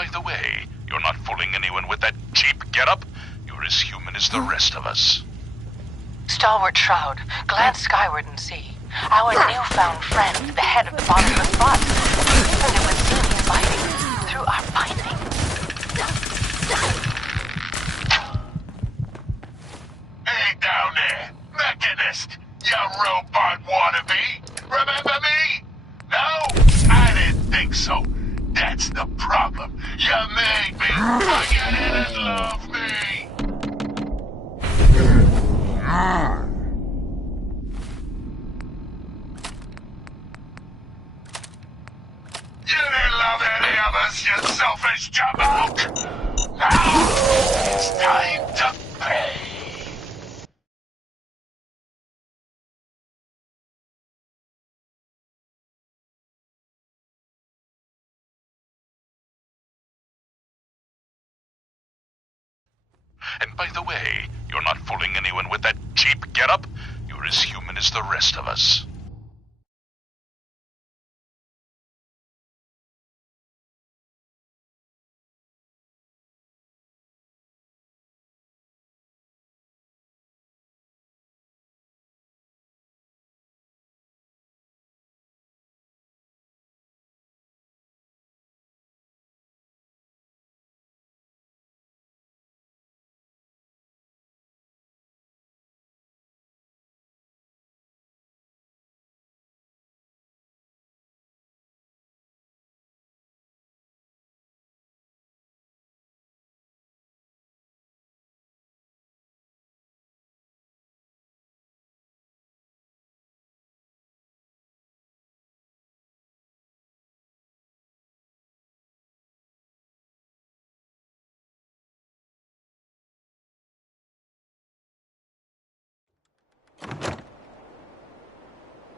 by the way, you're not fooling anyone with that cheap getup. You're as human as the rest of us. Stalwart Shroud, glance skyward and see. Our newfound friend, the head of the bottomless spot. And it would seem he's fighting through our findings. Hey down there, Mechanist! You robot wannabe! Remember me? No? I didn't think so. That's the problem. You made me forget it and love me! You didn't love any of us, you selfish jamoke! Now, it's time to pay! And by the way, you're not fooling anyone with that cheap getup. You're as human as the rest of us.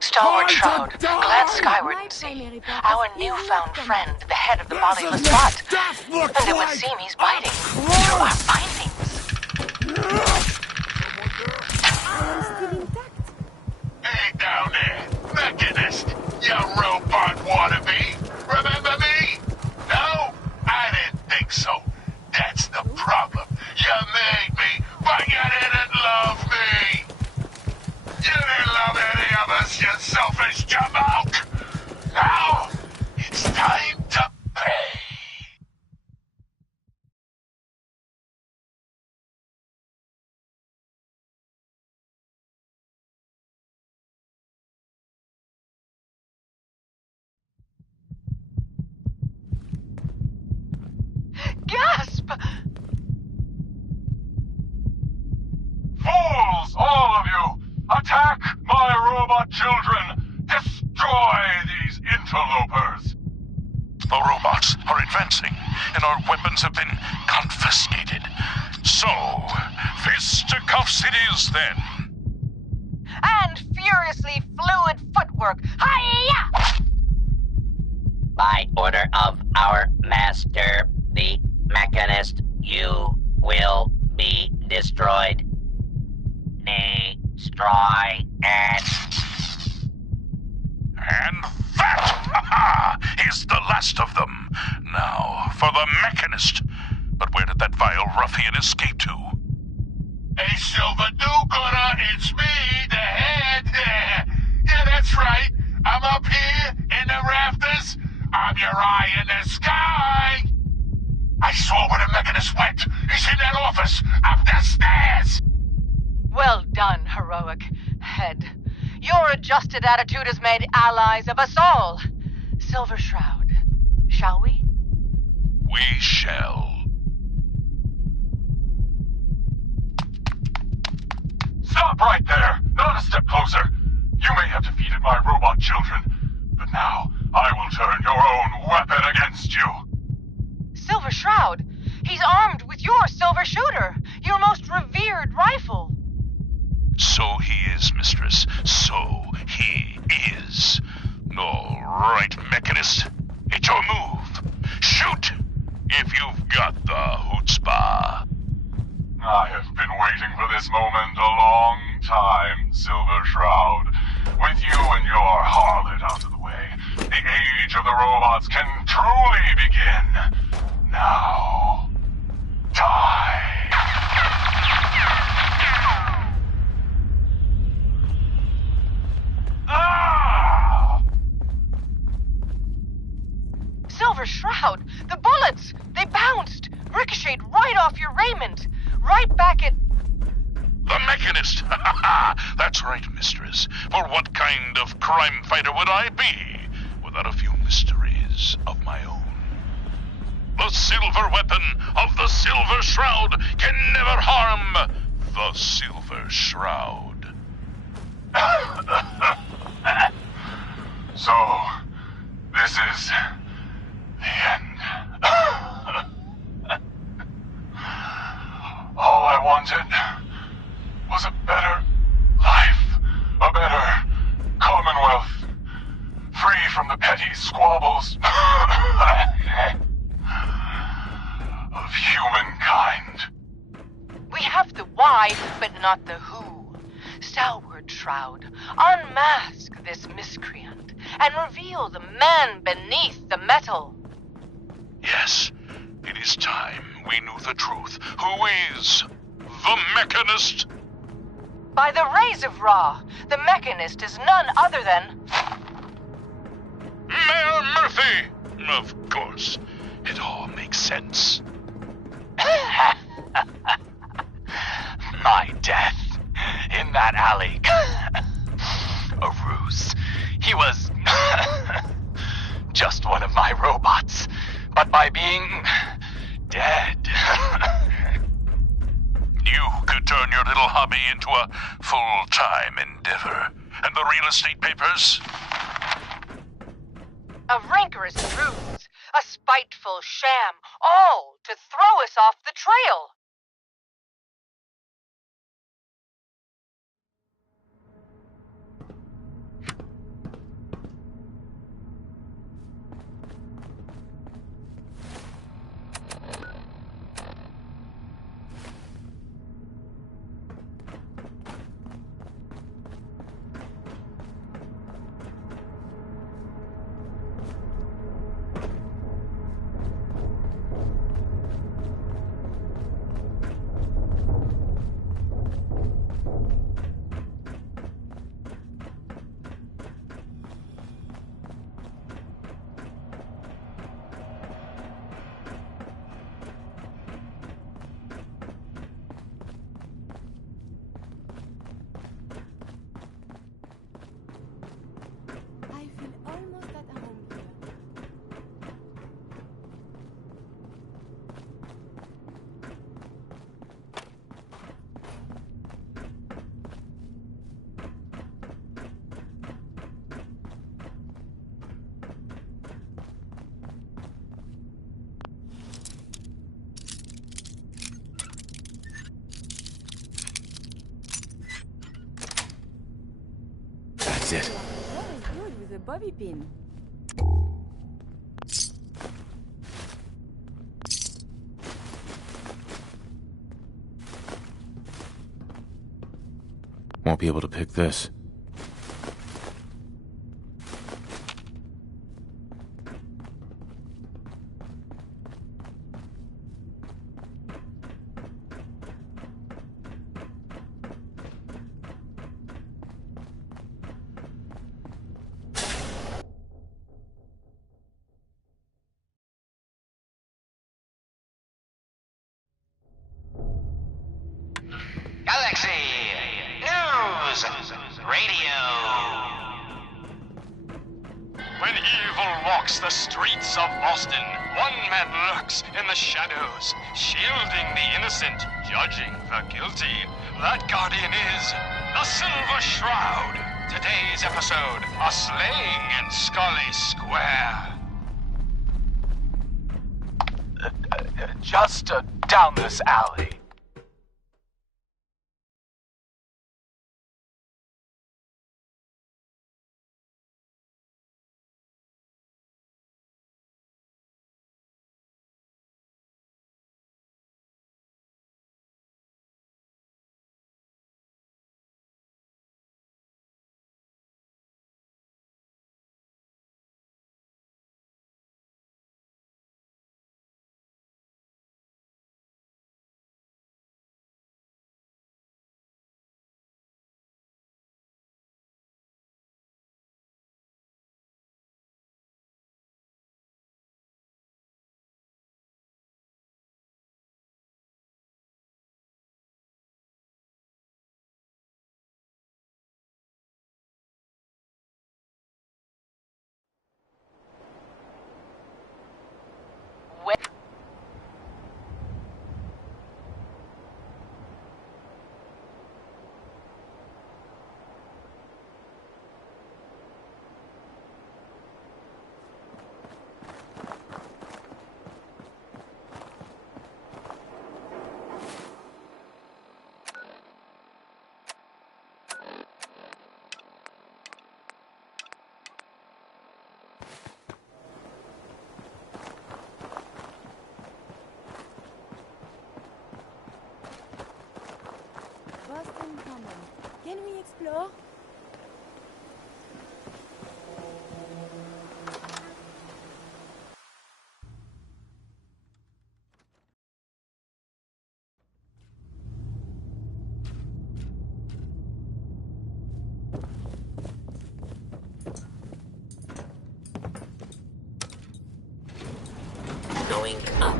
Stalwart Shroud, glance skyward and see. Our newfound friend, the head of the bodiless spot. And it would seem he's biting through our findings. Hey down there, Mechanist! You robot wannabe! Remember me? No? I didn't think so. That's the problem. You made me forget it and love me! You didn't love any of us, you selfish jamoke! Now, it's time to pay! Gasp! Fools, all of you! Attack my robot children! Destroy these interlopers! The robots are advancing, and our weapons have been confiscated. So, fisticuffs it is then. And furiously fluid footwork. Hiya! By order of our master, the Mechanist, you will be destroyed. Destroy it. And that, is the last of them. Now, for the Mechanist. But where did that vile ruffian escape to? Hey, Silver Do-Gooder, it's me, the head. Yeah, that's right. I'm up here in the rafters. I'm your eye in the sky. I saw where the Mechanist went. He's in that office, up the stairs. Well done, heroic head. Your adjusted attitude has made allies of us all. Silver Shroud, shall we? We shall. Stop right there! Not a step closer! You may have defeated my robot children, but now I will turn your own weapon against you! Silver Shroud? He's armed with your silver shooter, your most revered rifle. So he is, mistress. So he is. All right, Mechanist. It's your move. Shoot! If you've got the chutzpah. I have been waiting for this moment a long time, Silver Shroud. With you and your harlot out of the way, the age of the robots can truly begin. Now, die. Ah! Silver Shroud! The bullets! They bounced! Ricocheted right off your raiment! Right back at... The Mechanist! That's right, mistress. For what kind of crime fighter would I be without a few mysteries of my own? The silver weapon of the Silver Shroud can never harm the Silver Shroud. So, this is the end. All I wanted was a better life, a better commonwealth, free from the petty squabbles of humankind. We have the why, but not the who. Stalwart Shroud, unmask this miscreant and reveal the man beneath the metal. Yes, it is time we knew the truth. Who is the Mechanist? By the rays of Ra, the Mechanist is none other than... Mayor Murphy! Of course, it all makes sense. My death in that alley. A ruse. He was just one of my robots. But by being dead... You could turn your little hobby into a full-time endeavor. And the real estate papers? A rancorous ruse, a spiteful sham, all to throw us off the trail. I feel almost at home here. That's it. Very good with a bobby pin. Won't be able to pick this. Galaxy News Radio. When evil walks the streets of Boston, one man lurks in the shadows, shielding the innocent, judging the guilty. That guardian is the Silver Shroud. Today's episode, a slaying in Scully Square. Just down this alley. Laure? Going up.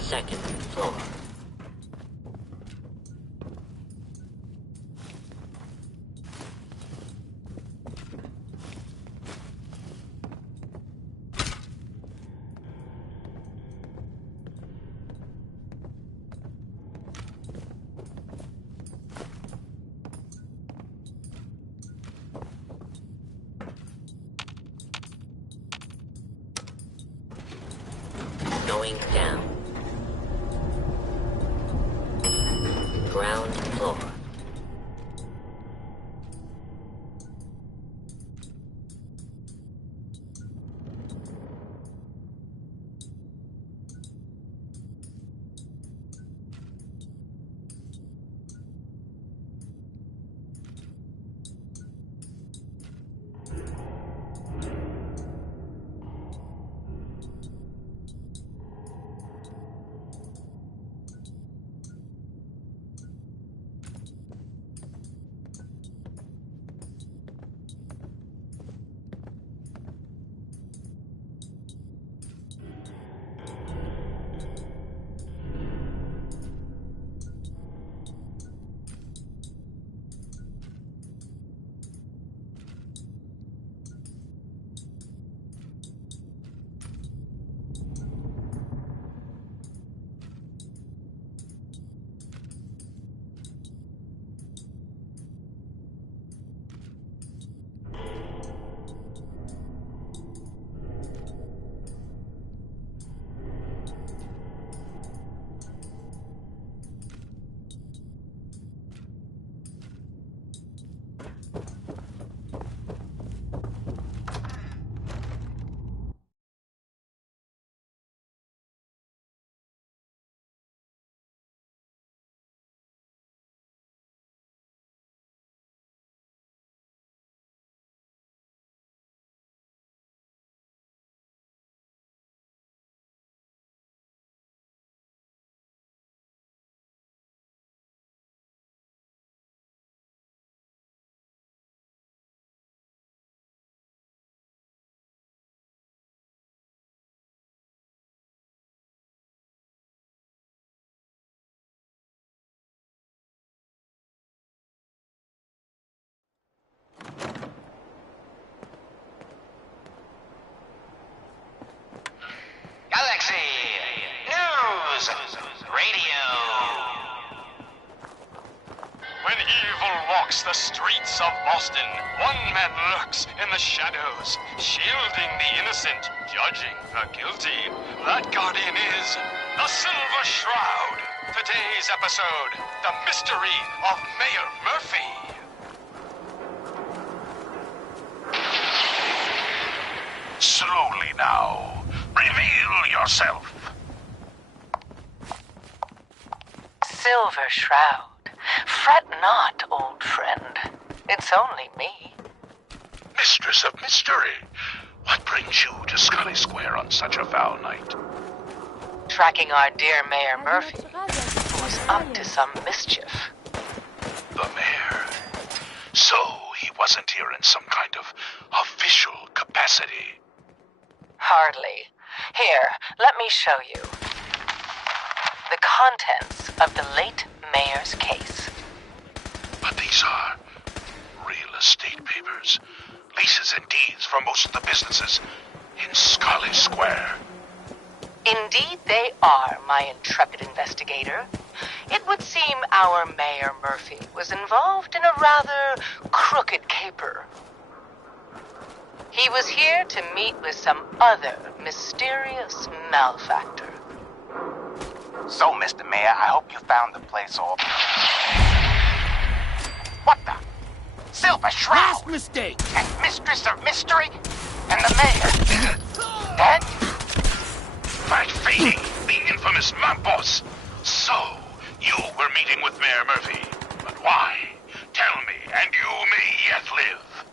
Second floor. Going down. Ground floor. Galaxy News Radio. When evil walks the streets of Boston, one man lurks in the shadows, shielding the innocent, judging the guilty. That guardian is the Silver Shroud. Today's episode, the mystery of Mayor Murphy. Slowly now. Reveal yourself. Silver Shroud. Fret not, old friend. It's only me. Mistress of mystery. What brings you to Scully Square on such a foul night? Tracking our dear Mayor Murphy, who's up to some mischief. The mayor. So he wasn't here in some kind of official capacity. Hardly. Here, let me show you. The contents of the late mayor's case. But these are real estate papers. Leases and deeds for most of the businesses in Scully Square. Indeed they are, my intrepid investigator. It would seem our Mayor Murphy was involved in a rather crooked caper. He was here to meet with some other mysterious malefactor. So, Mr. Mayor, I hope you found the place all... What the? Silver! of a shroud. Last mistake. And mistress of mystery. And the mayor. Dead? Black Fahey, the infamous mob boss. So, you were meeting with Mayor Murphy. But why? Tell me, and you may yet live.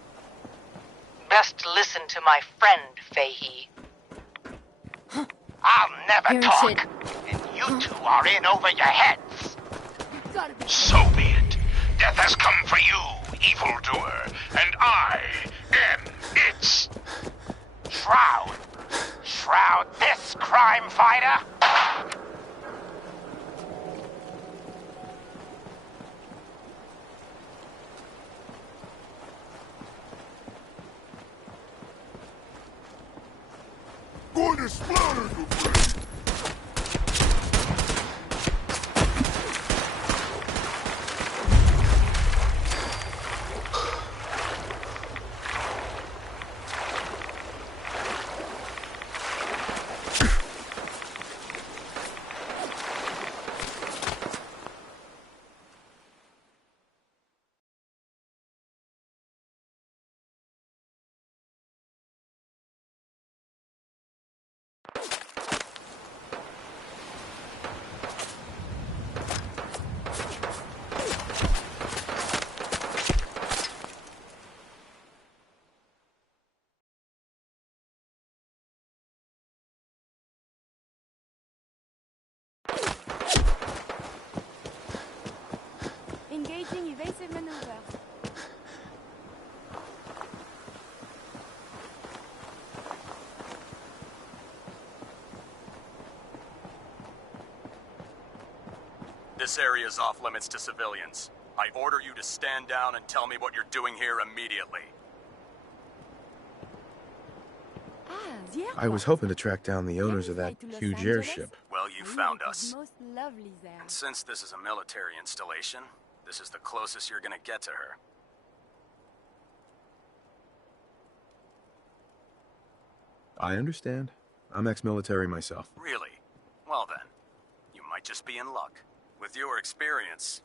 Best listen to my friend, Fahey. I'll never Hearing talk. shit. And you two are in over your heads. So be it. Death has come for you, evildoer, and I am its Shroud. Shroud this crime fighter. Going to splatter the place. Engaging evasive maneuver. This area is off limits to civilians. I order you to stand down and tell me what you're doing here immediately. I was hoping to track down the owners of that huge airship. Well, you found us. Most lovely there. And since this is a military installation, this is the closest you're gonna get to her. I understand. I'm ex-military myself. Really? Well then, you might just be in luck. With your experience,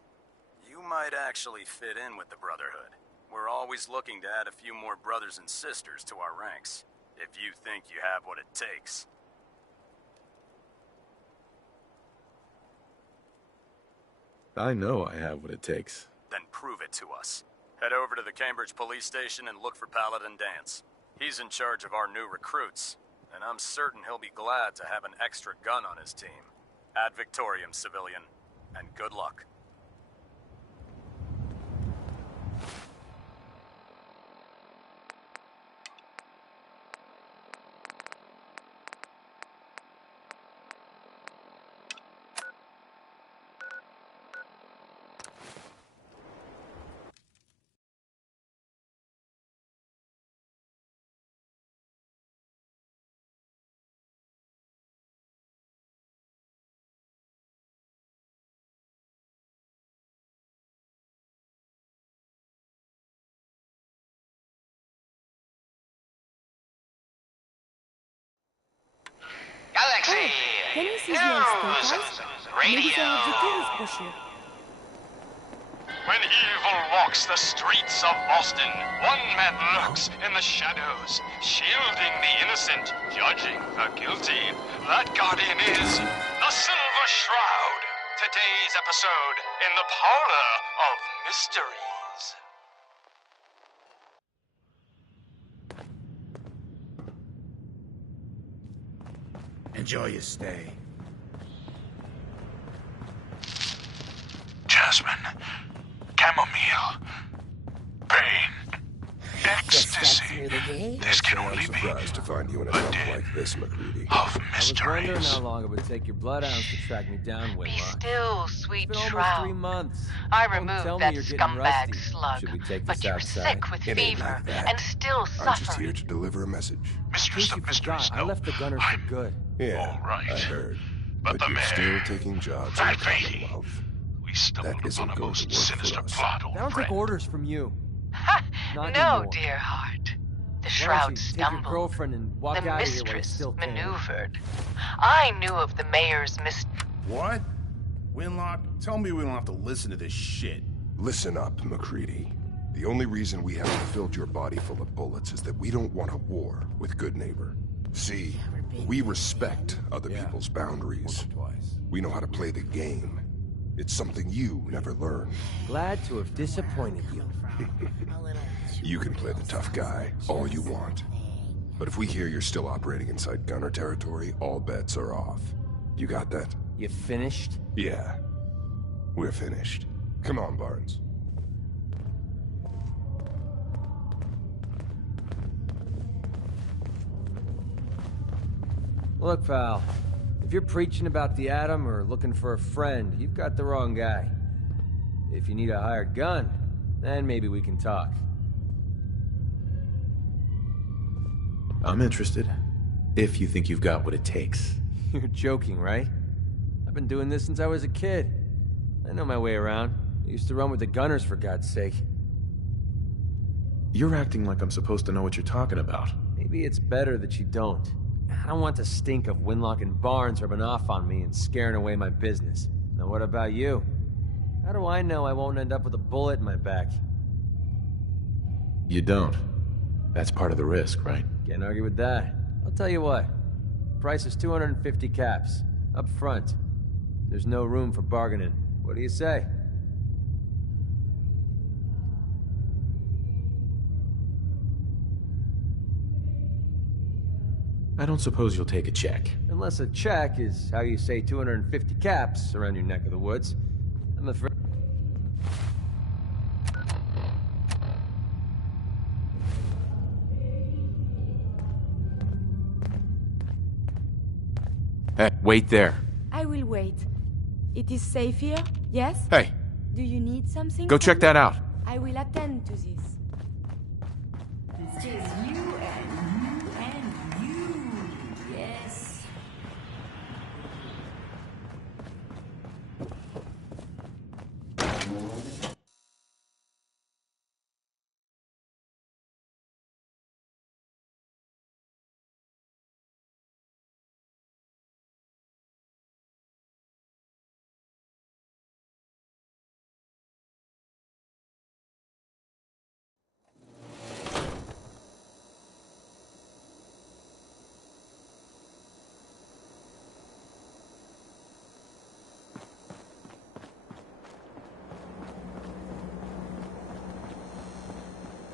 you might actually fit in with the Brotherhood. We're always looking to add a few more brothers and sisters to our ranks, if you think you have what it takes. I know I have what it takes. Then prove it to us. Head over to the Cambridge police station and look for Paladin Dance. He's in charge of our new recruits, and I'm certain he'll be glad to have an extra gun on his team. Ad Victoriam, civilian, and good luck. Galaxy Can you see the News State Maybe they have the Radio. tourist brochure. When evil walks the streets of Boston, one man lurks in the shadows, shielding the innocent, judging the guilty. That guardian is the Silver Shroud. Today's episode in the Parlor of Mysteries. Enjoy your stay. Jasmine, chamomile, pain, ecstasy. This can only be Surprised to find you in a a dump den like this, McCready. of I was wondering mysteries. how long it would take your bloodhounds to track me down, Be Whitlock. still, sweet It's been almost 3 Shroud. months. I Don't tell removed me that you're getting scumbag rusty. slug, Should we take but this you're outside? sick with It ain't fever like that. and still I'm just suffering. here to deliver a message. In Mistress case of you mysteries, forgot, I no. left the gunners for I'm good. Yeah, all right. I heard. But the you're mayor, still taking jobs in Black the Fahey, Commonwealth. we stumbled That isn't upon a going to most work for sinister us. plot, I old don't friend. take orders from you. Not No, anymore. dear heart. The Why don't Shroud you take your stumbled. girlfriend and walk The out of here while you mistress still can? maneuvered. I knew of the mayor's What? Winlock, tell me we don't have to listen to this shit. Listen up, McCready. The only reason we haven't filled your body full of bullets is that we don't want a war with Good Neighbor. See, we respect other people's boundaries. We know how to play the game. It's something you never learned. Glad to have disappointed you. You can play the tough guy all you want. But if we hear you're still operating inside Gunner territory, all bets are off. You got that? You finished? Yeah. We're finished. Come on, Barnes. Look, pal. If you're preaching about the atom or looking for a friend, you've got the wrong guy. If you need a hired gun, then maybe we can talk. I'm interested. If you think you've got what it takes. You're joking, right? I've been doing this since I was a kid. I know my way around. I used to run with the gunners, for God's sake. You're acting like I'm supposed to know what you're talking about. Maybe it's better that you don't. I don't want the stink of Winlock and Barnes rubbing off on me and scaring away my business. Now what about you? How do I know I won't end up with a bullet in my back? You don't. That's part of the risk, right? Can't argue with that. I'll tell you what. Price is 250 caps. Up front. There's no room for bargaining. What do you say? I don't suppose you'll take a check. Unless a check is how you say 250 caps around your neck of the woods. I'm afraid... Hey, wait there. I will wait. It is safe here, yes? Hey. Do you need something? Go check that out. I will attend to this. It's just you and you, yes.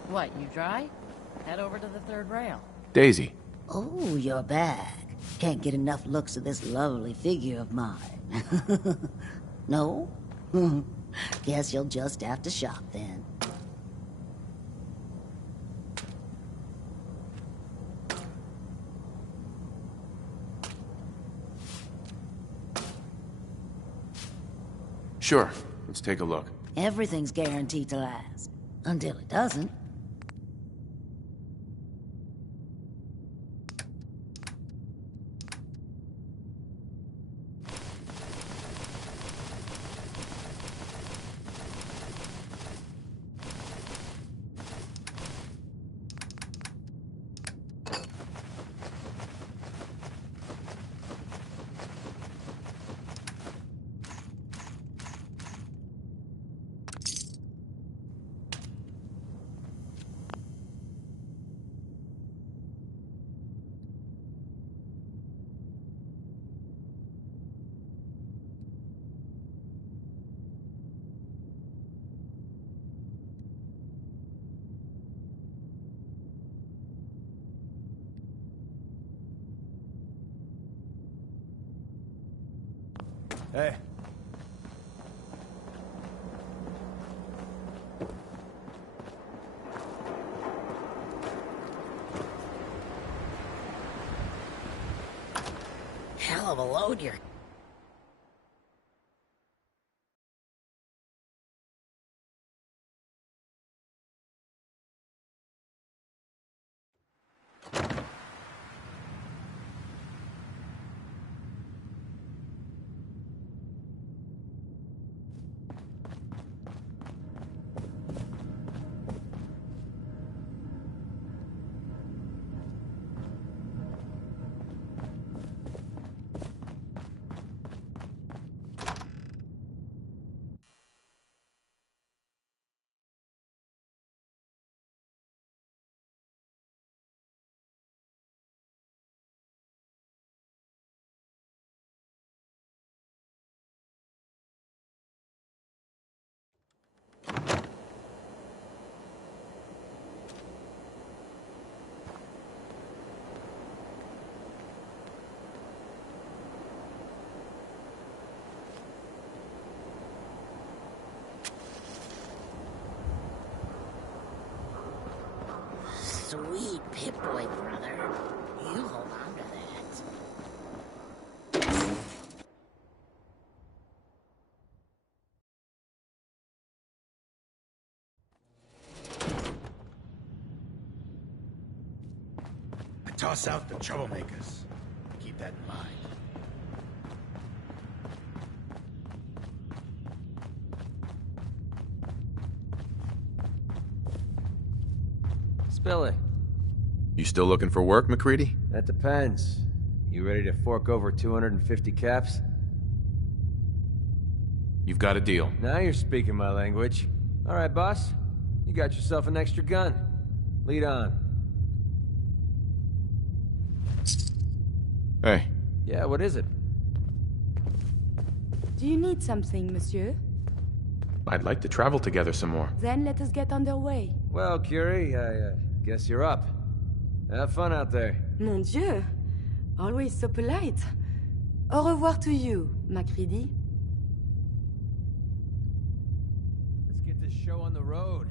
What, you dry? Head over to the third rail. Daisy. Oh, you're back. Can't get enough looks at this lovely figure of mine. No? Guess you'll just have to shop then. Sure. Let's take a look. Everything's guaranteed to last. Until it doesn't. Hey. Hell of a load you're... sweet Pip-Boy brother. You hold on to that. I toss out the troublemakers. Keep that in mind. Billy. You still looking for work, McCready? That depends. You ready to fork over 250 caps? You've got a deal. Now you're speaking my language. All right, boss. You got yourself an extra gun. Lead on. Hey. Yeah, what is it? Do you need something, monsieur? I'd like to travel together some more. Then let us get underway. Well, Curie, I guess you're up. Have fun out there. Mon Dieu! Always so polite. Au revoir to you, Macready. Let's get this show on the road.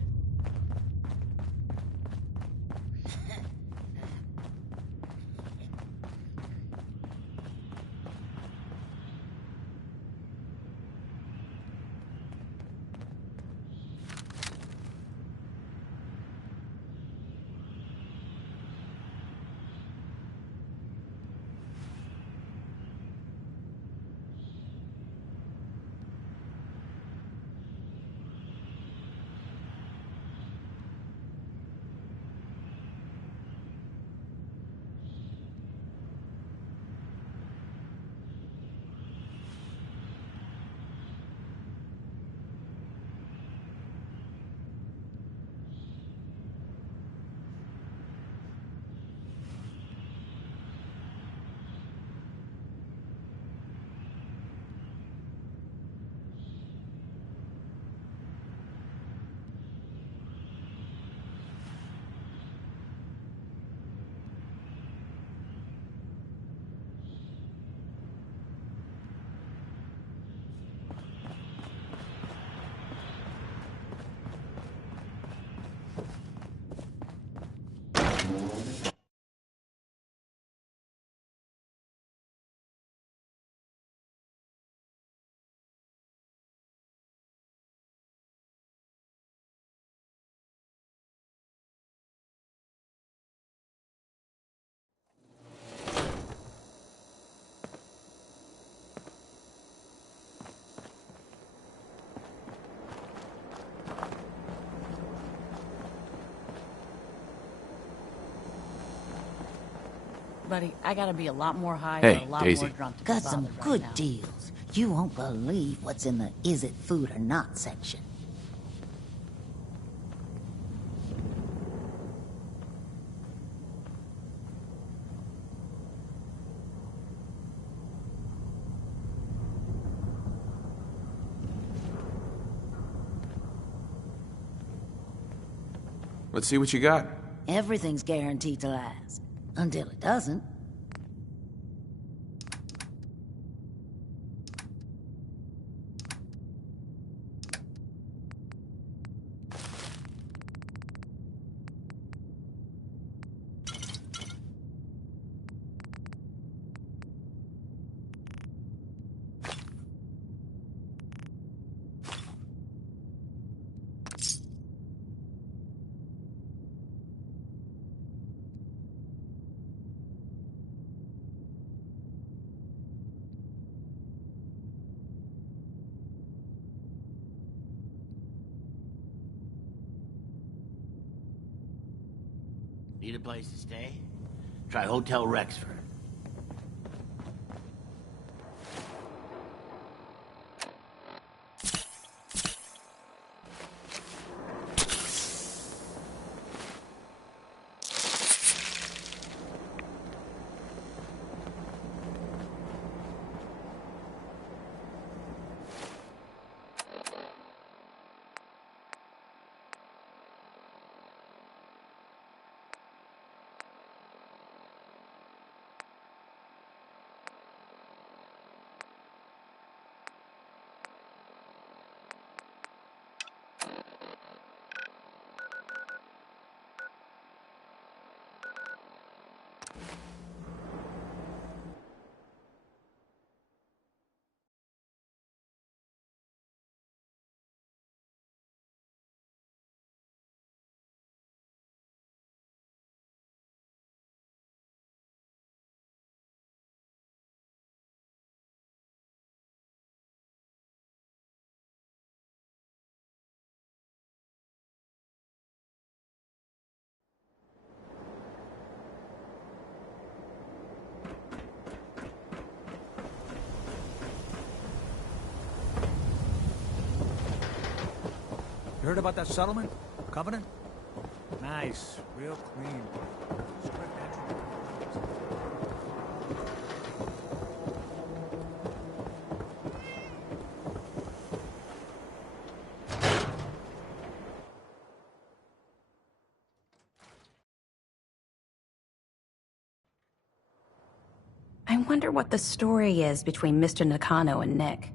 Buddy, I gotta be a lot more high Hey, or a lot Daisy. more drunk to be Got some bothered right good now. deals. You won't believe what's in the is it food or not section. Let's see what you got. Everything's guaranteed to last. Until it doesn't. Need a place to stay? Try Hotel Rexford. Heard about that settlement? Covenant? Nice. Real clean. I wonder what the story is between Mr. Nakano and Nick.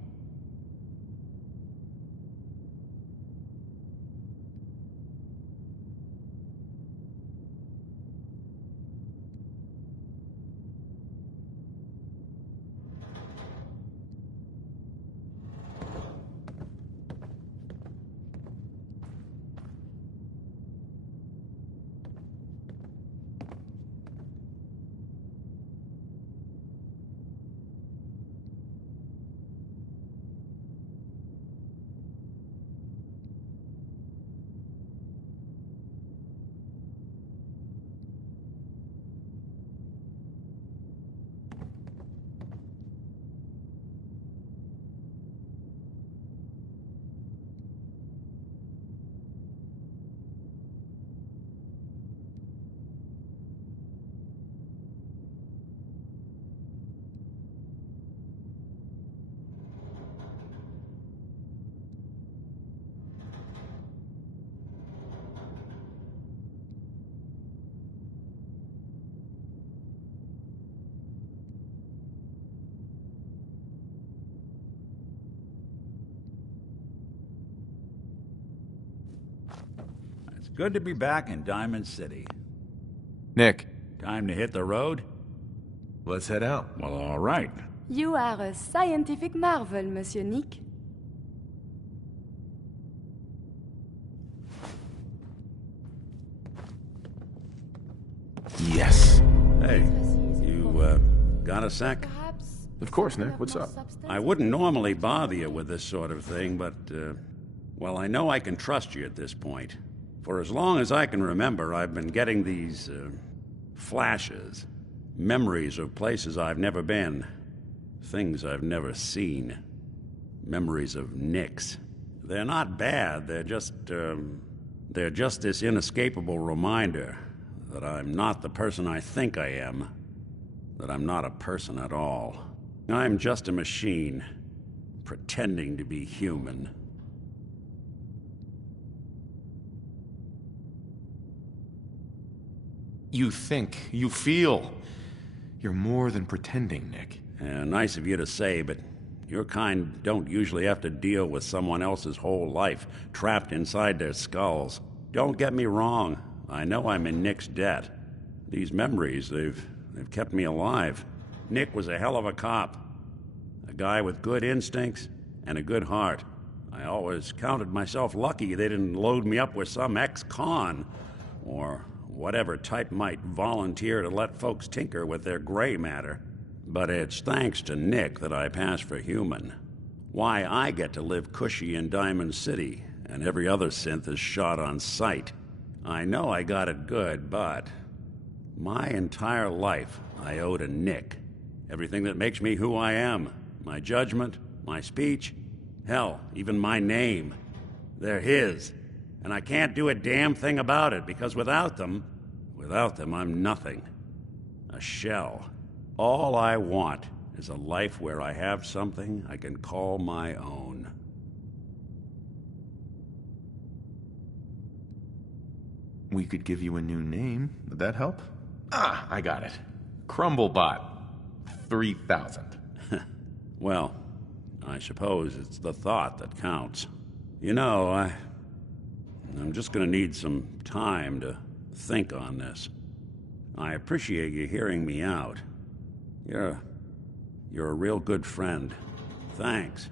Good to be back in Diamond City. Nick. Time to hit the road? Let's head out. Well, all right. You are a scientific marvel, Monsieur Nick. Yes. Hey, you, got a sec? Of course, Nick. What's up? I wouldn't normally bother you with this sort of thing, but, well, I know I can trust you at this point. For as long as I can remember, I've been getting these, flashes. Memories of places I've never been. Things I've never seen. Memories of Nicks. They're not bad, they're just this inescapable reminder that I'm not the person I think I am. That I'm not a person at all. I'm just a machine, pretending to be human. You think, you feel. You're more than pretending, Nick. Nice of you to say, but your kind don't usually have to deal with someone else's whole life trapped inside their skulls. Don't get me wrong. I know I'm in Nick's debt. These memories, they've kept me alive. Nick was a hell of a cop. A guy with good instincts and a good heart. I always counted myself lucky they didn't load me up with some ex-con, or whatever type might volunteer to let folks tinker with their gray matter. But it's thanks to Nick that I pass for human. Why I get to live cushy in Diamond City, and every other synth is shot on sight. I know I got it good, but my entire life I owe to Nick. Everything that makes me who I am. My judgment, my speech, hell, even my name. They're his. And I can't do a damn thing about it, because without them, I'm nothing. A shell. All I want is a life where I have something I can call my own. We could give you a new name. Would that help? Ah, I got it. Crumblebot. 3000. Well, I suppose it's the thought that counts. You know, I'm just gonna need some time to think on this. I appreciate you hearing me out. You're a real good friend. Thanks.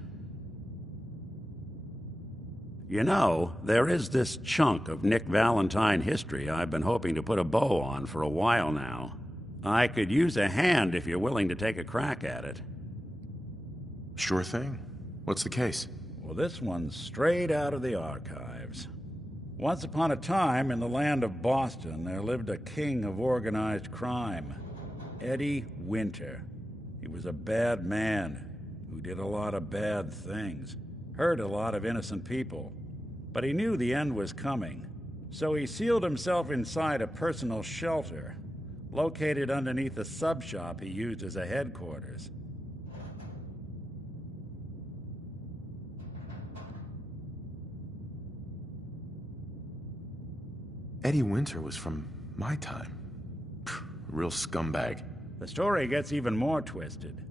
You know, there is this chunk of Nick Valentine history I've been hoping to put a bow on for a while now. I could use a hand if you're willing to take a crack at it. Sure thing. What's the case? Well, this one's straight out of the archives. Once upon a time, in the land of Boston, there lived a king of organized crime, Eddie Winter. He was a bad man who did a lot of bad things, hurt a lot of innocent people. But he knew the end was coming, so he sealed himself inside a personal shelter, located underneath a sub-shop he used as a headquarters. Eddie Winter was from my time. Real scumbag. The story gets even more twisted.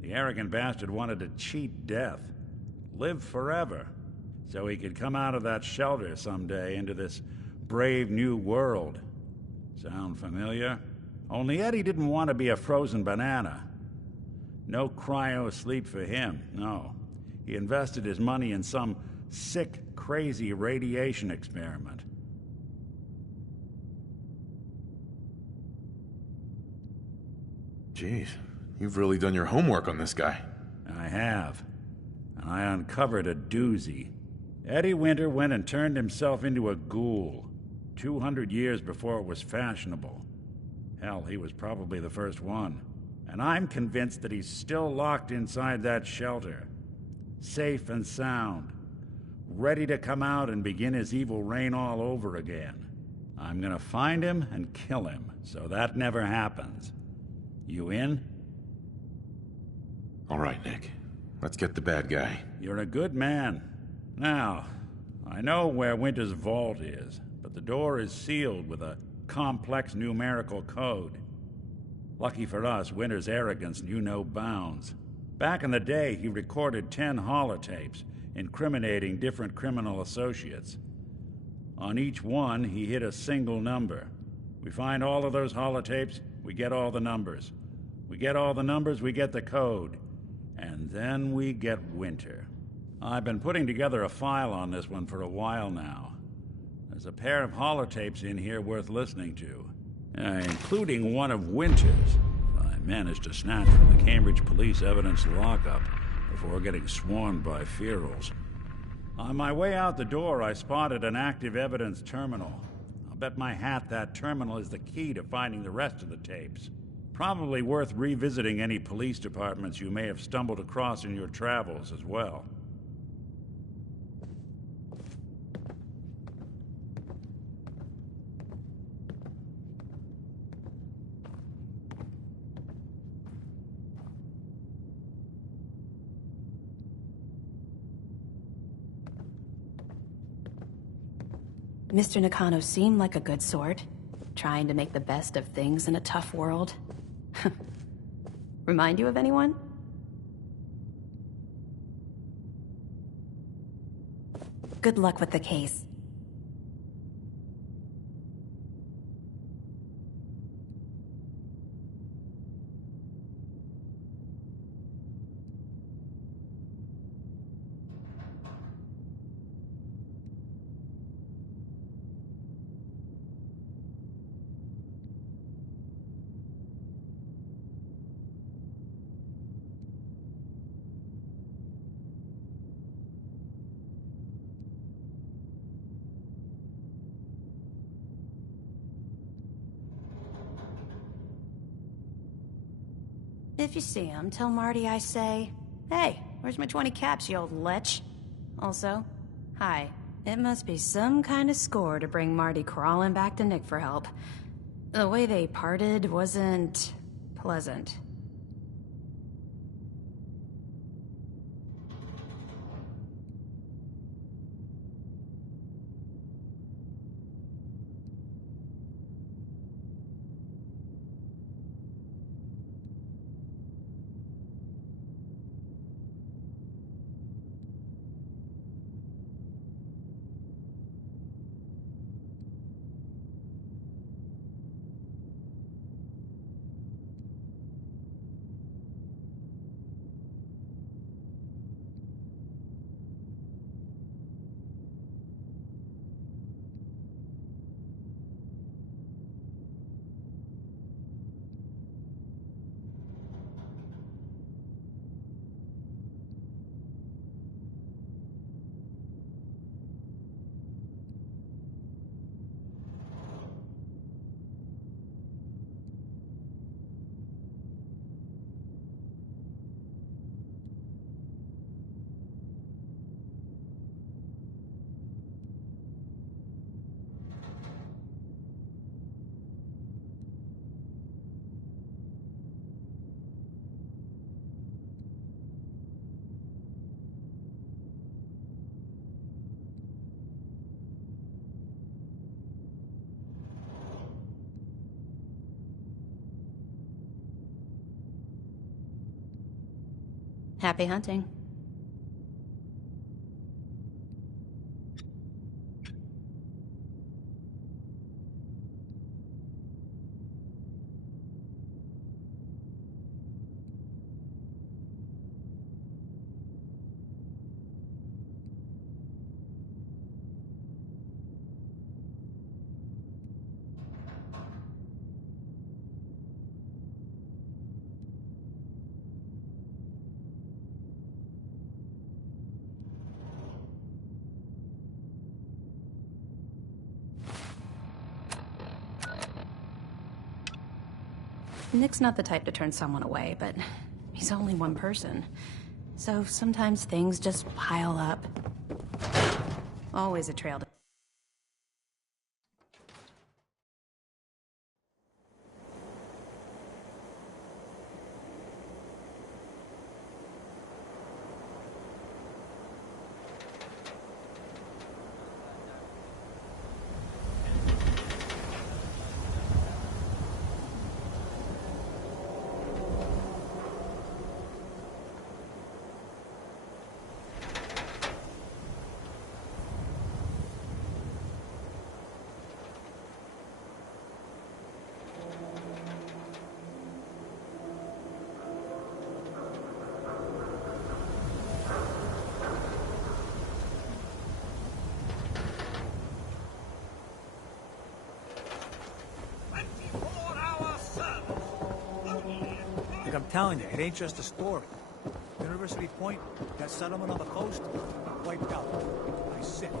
The arrogant bastard wanted to cheat death, live forever, so he could come out of that shelter someday into this brave new world. Sound familiar? Only Eddie didn't want to be a frozen banana. No cryo sleep for him, no. He invested his money in some sick, crazy radiation experiment. Jeez, you've really done your homework on this guy. I have. And I uncovered a doozy. Eddie Winter went and turned himself into a ghoul, 200 years before it was fashionable. Hell, he was probably the first one. And I'm convinced that he's still locked inside that shelter. Safe and sound. Ready to come out and begin his evil reign all over again. I'm gonna find him and kill him, so that never happens. You in? All right, Nick. Let's get the bad guy. You're a good man. Now, I know where Winter's vault is, but the door is sealed with a complex numerical code. Lucky for us, Winter's arrogance knew no bounds. Back in the day, he recorded 10 holotapes, incriminating different criminal associates. On each one, he hit a single number. We find all of those holotapes, we get all the numbers. We get all the numbers, we get the code. And then we get Winter. I've been putting together a file on this one for a while now. There's a pair of holotapes in here worth listening to, including one of Winter's. I managed to snatch from the Cambridge Police evidence lockup before getting swarmed by ferals. On my way out the door, I spotted an active evidence terminal. I'll bet my hat that terminal is the key to finding the rest of the tapes. Probably worth revisiting any police departments you may have stumbled across in your travels as well. Mr. Nakano seemed like a good sort, trying to make the best of things in a tough world. Remind you of anyone? Good luck with the case. If you see him, tell Marty I say, "Hey, where's my 20 caps, you old lech?" Also, hi. It must be some kind of score to bring Marty crawling back to Nick for help. The way they parted wasn't pleasant. Happy hunting. Nick's not the type to turn someone away, but he's only one person. So sometimes things just pile up. Always a trail to... Like I'm telling you, it ain't just a story. University Point, that settlement on the coast, wiped out by six.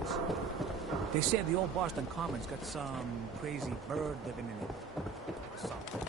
They say the old Boston Commons got some crazy bird living in it. Something.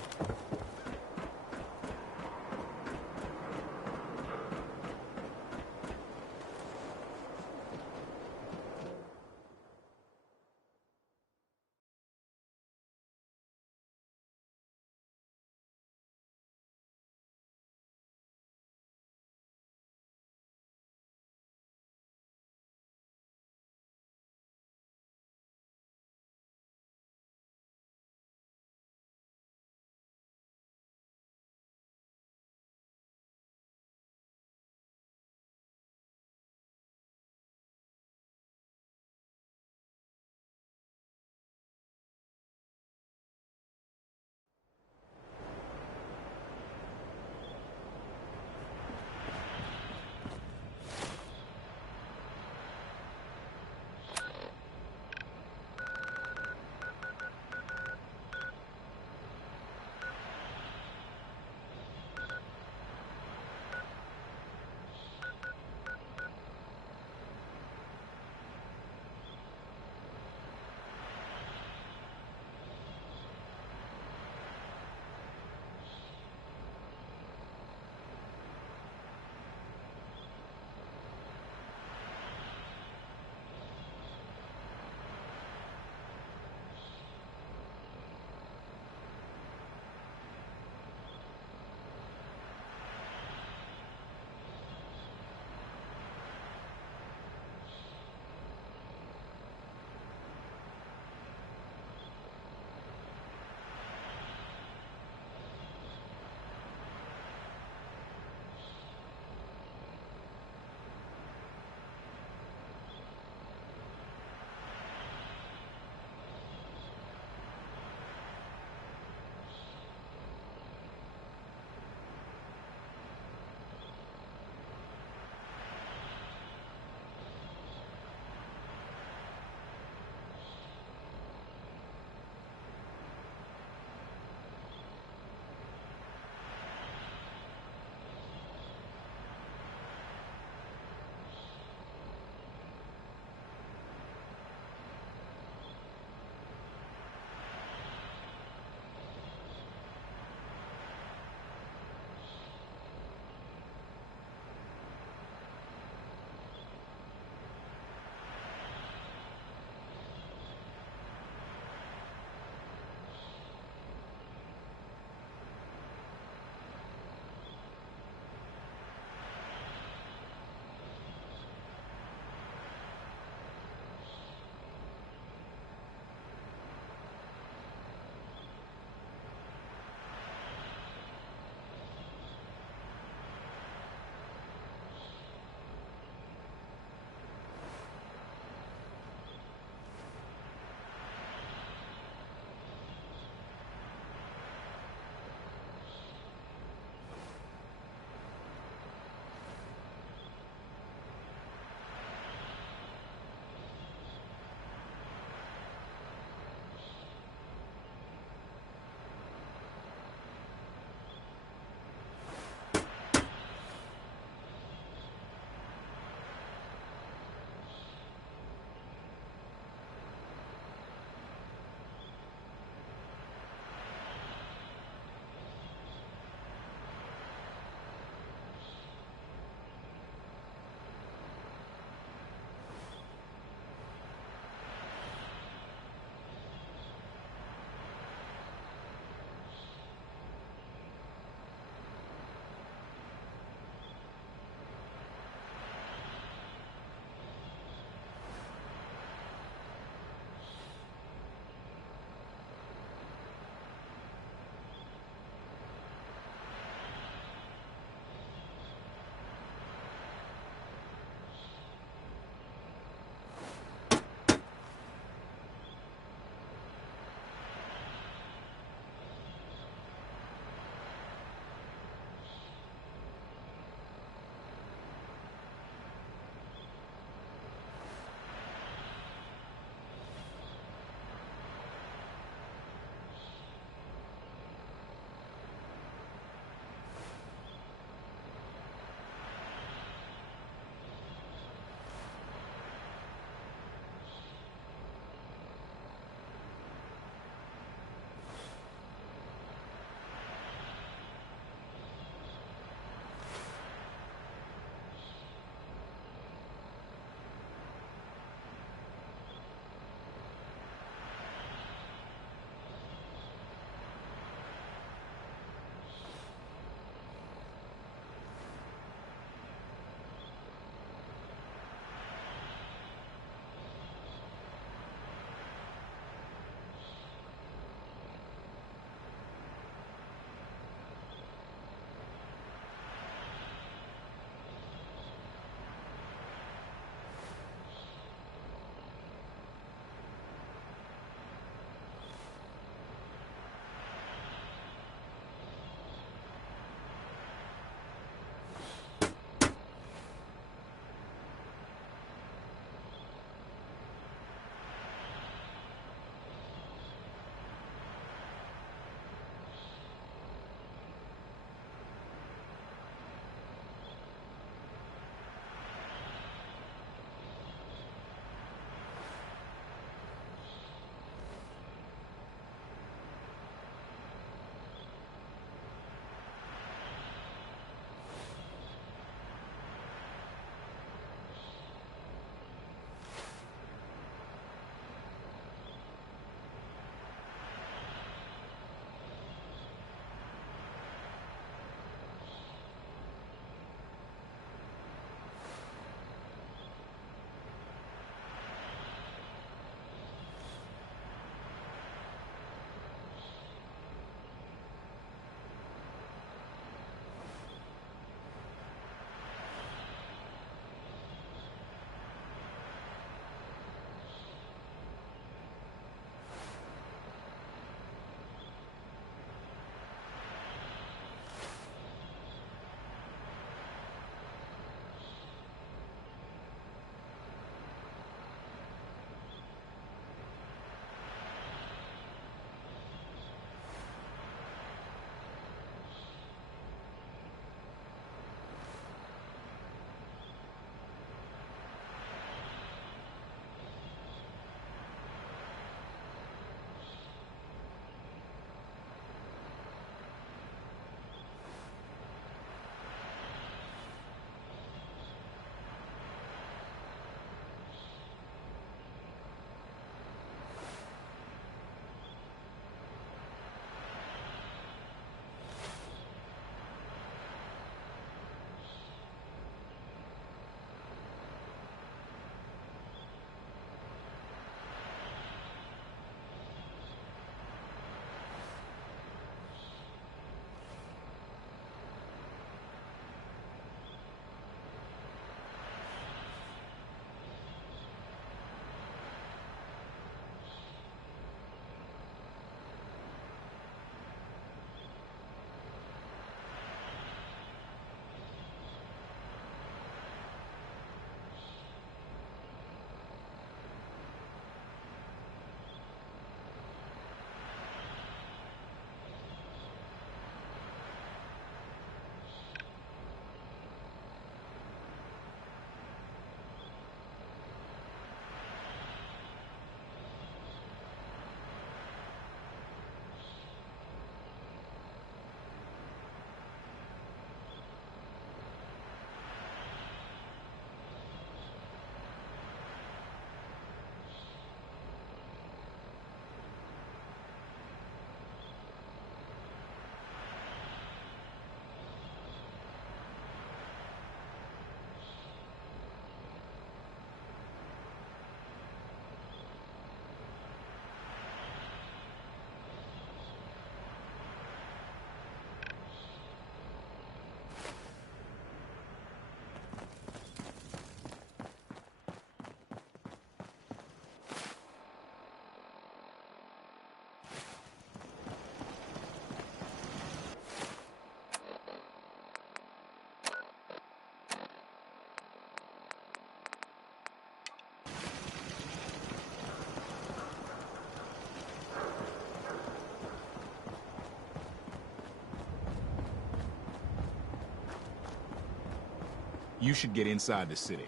You should get inside the city.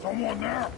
Someone there?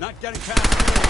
Not getting past me.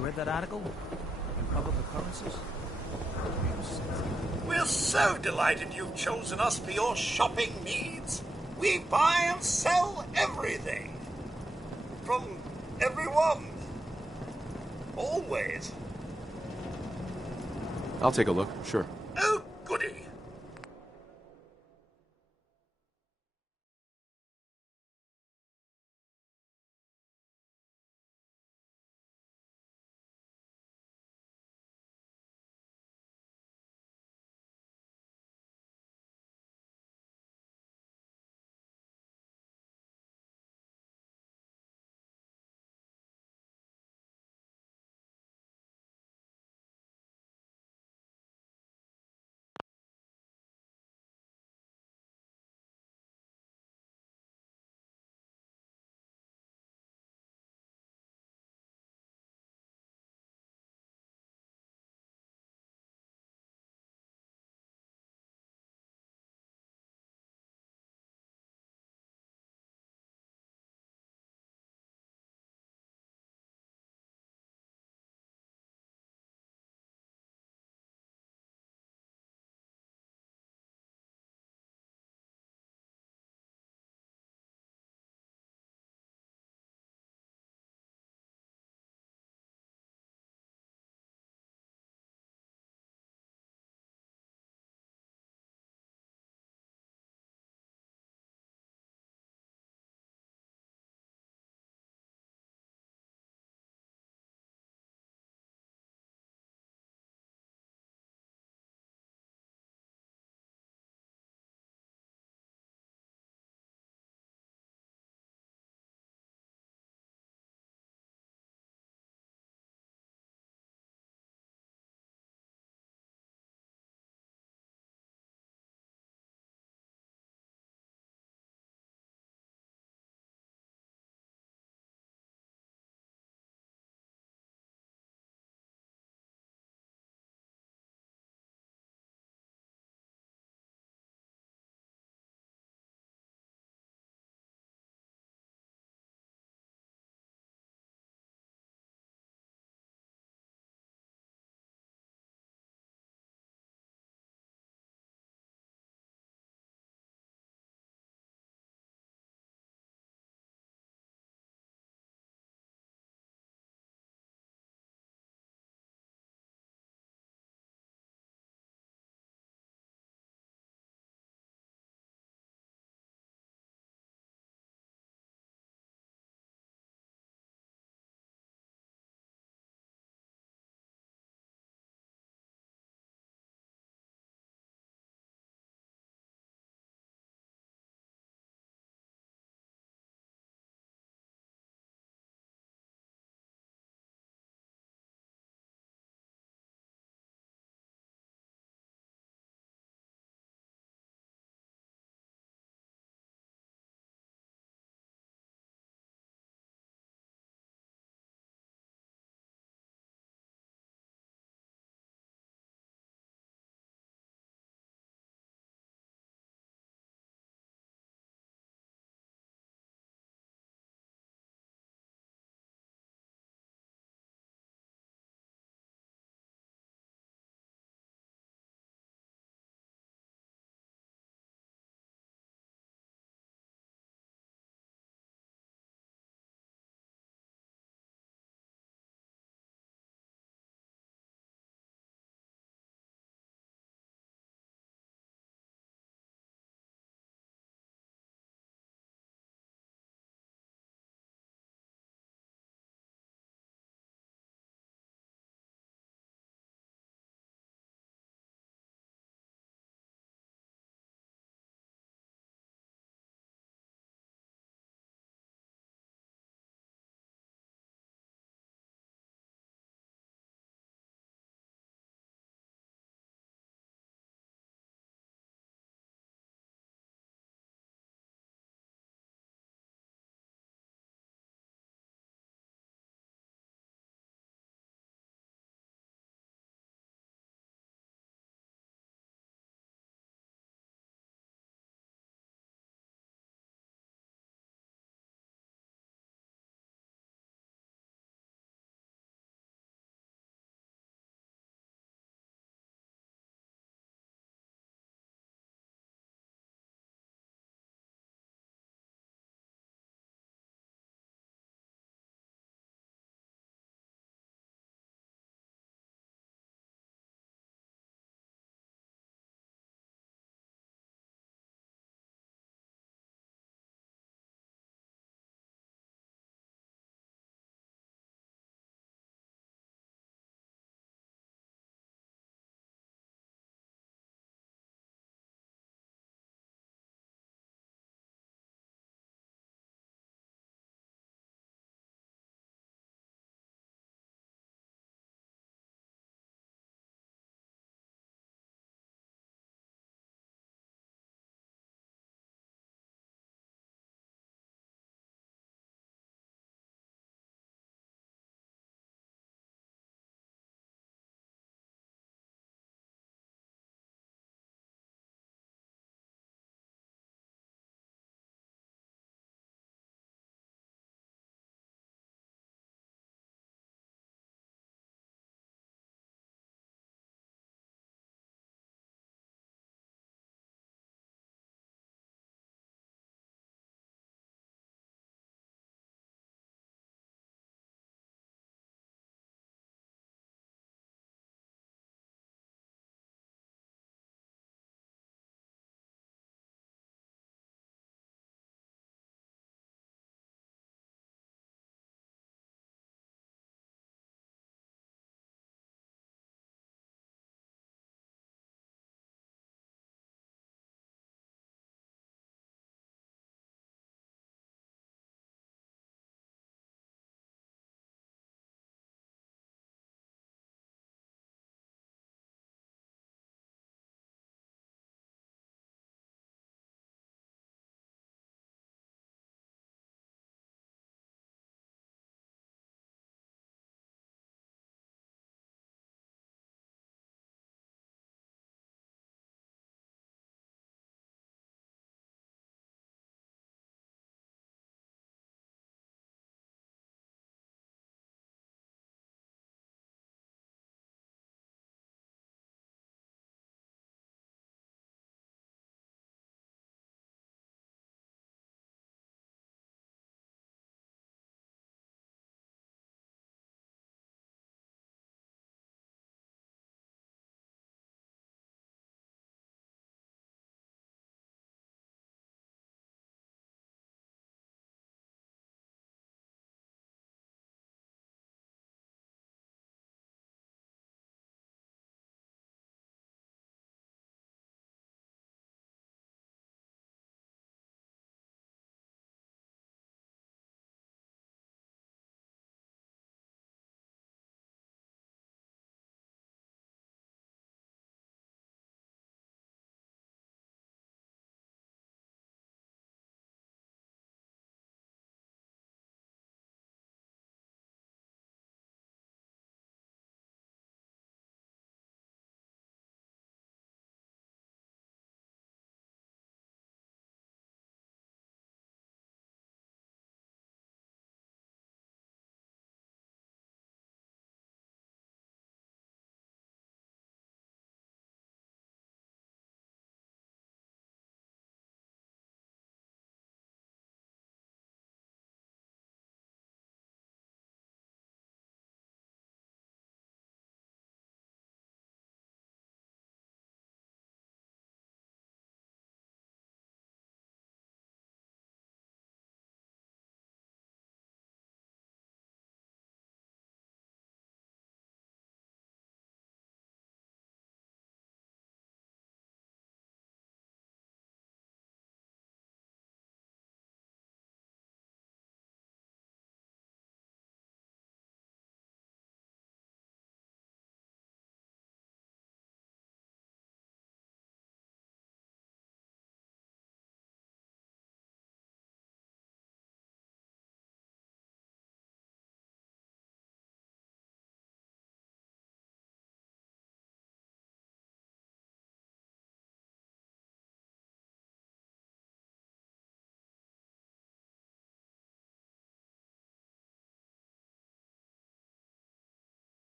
You read that article? In public occurrences? We're so delighted you've chosen us for your shopping needs. We buy and sell everything. From everyone. Always. I'll take a look, sure.